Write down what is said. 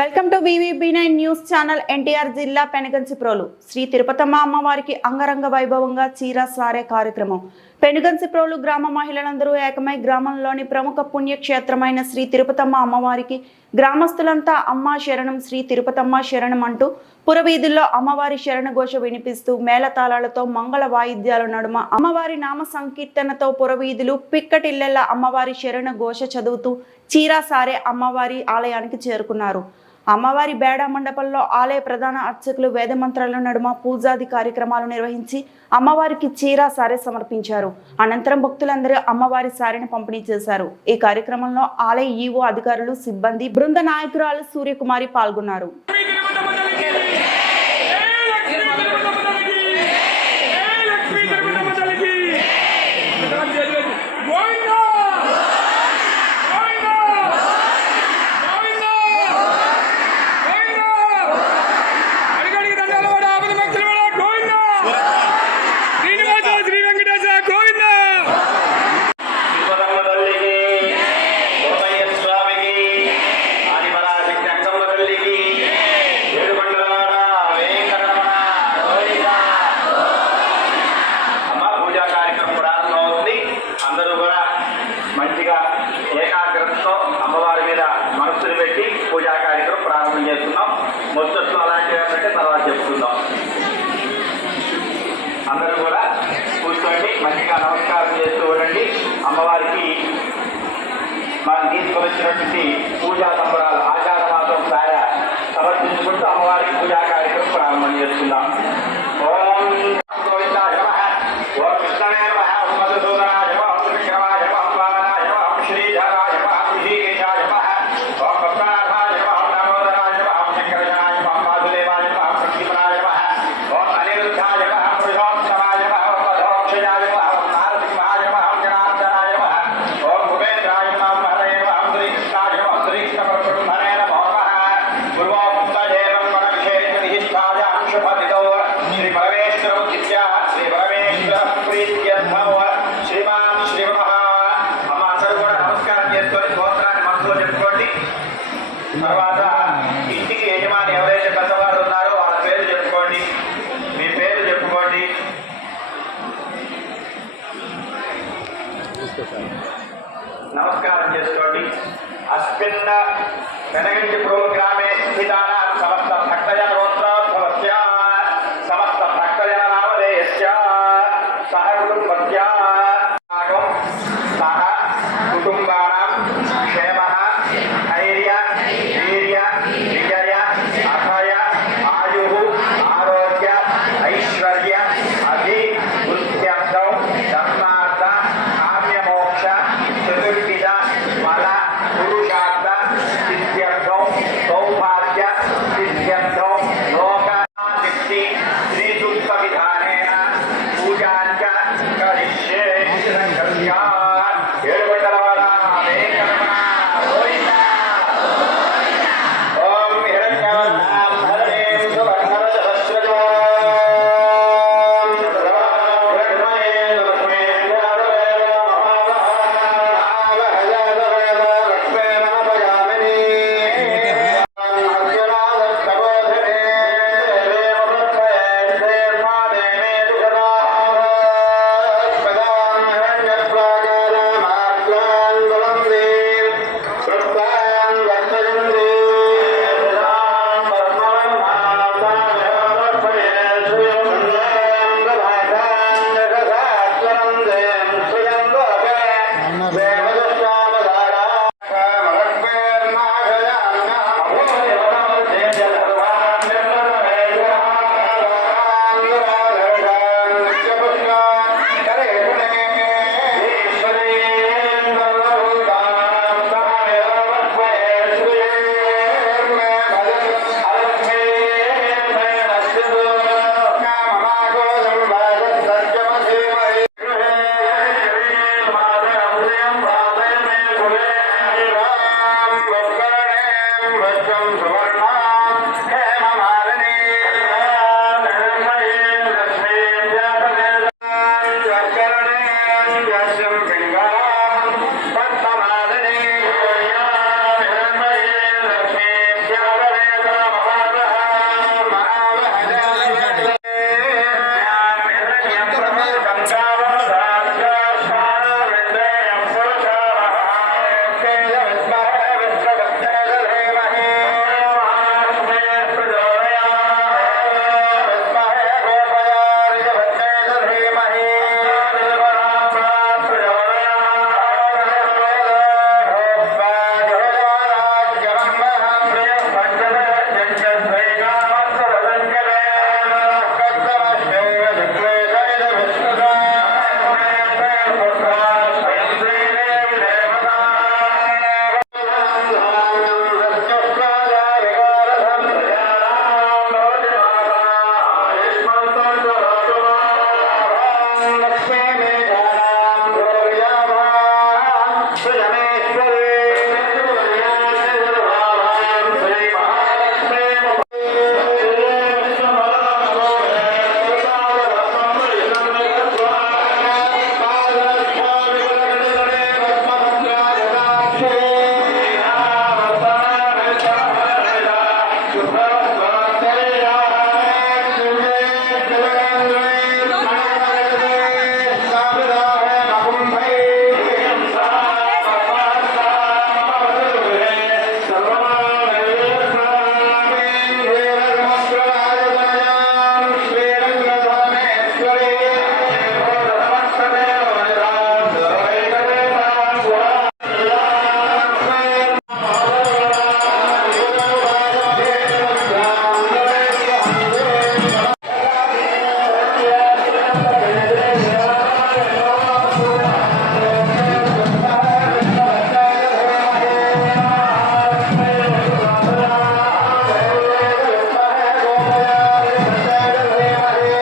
Welcome to VVB nine news channel NTR జిల్లా పెనుగంచిప్రోలు. శ్రీ తిరుపతమ్మ అమ్మవారికి అంగరంగ వైభవంగా చీర సారే కార్యక్రమం. పెనుగంచిప్రోలు గ్రామ మహిళలందరూ ఏకమై గ్రామంలోని ప్రముఖ పుణ్యక్షేత్రమైన శ్రీ తిరుపతమ్మ అమ్మవారికి గ్రామస్తులంతా అమ్మ శరణం శ్రీ తిరుపతమ్మ శరణం అంటూ పురవీధుల్లో అమ్మవారి శరణ ఘోష వినిపిస్తూ మేళతాళాలతో మంగళ వాయిద్యాల నడుమ అమ్మవారి నామ సంకీర్తనతో పురవీధులు పిక్కటిల్లెల అమ్మవారి శరణ ఘోష చదువుతూ చీరా సారే అమ్మవారి ఆలయానికి చేరుకున్నారు. అమ్మవారి బేడా మండపంలో ఆలయ ప్రధాన అర్చకులు వేద మంత్రాల నడుమ పూజాది కార్యక్రమాలు నిర్వహించి అమ్మవారికి చీరా సారె సమర్పించారు. అనంతరం భక్తులందరూ అమ్మవారి సారెను పంపిణీ చేశారు. ఈ కార్యక్రమంలో ఆలయ ఈవో అధికారులు సిబ్బంది బృంద నాయకురాలు సూర్యకుమారి పాల్గొన్నారు. కూర్చోండి మంచిగా నమస్కారం చేస్తూ ఉండండి. అమ్మవారికి మనం తీసుకొచ్చినటువంటి పూజా సంబరాలు ఆచార మాసం సార సమర్పించుకుంటూ అమ్మవారికి పూజా కార్యక్రమం ప్రారంభం చేస్తున్నాం. తర్వాత ఇంటికి యజమాని ఎవరైతే పెద్దవారు ఉన్నారో వాళ్ళ పేరు చెప్పుకోండి. మీ పేరు చెప్పుకోండి. నమస్కారం చేసుకోండి. అస్మిన్న వెనగంటి ప్రోగ్రామే స్థితాన Yes, I'm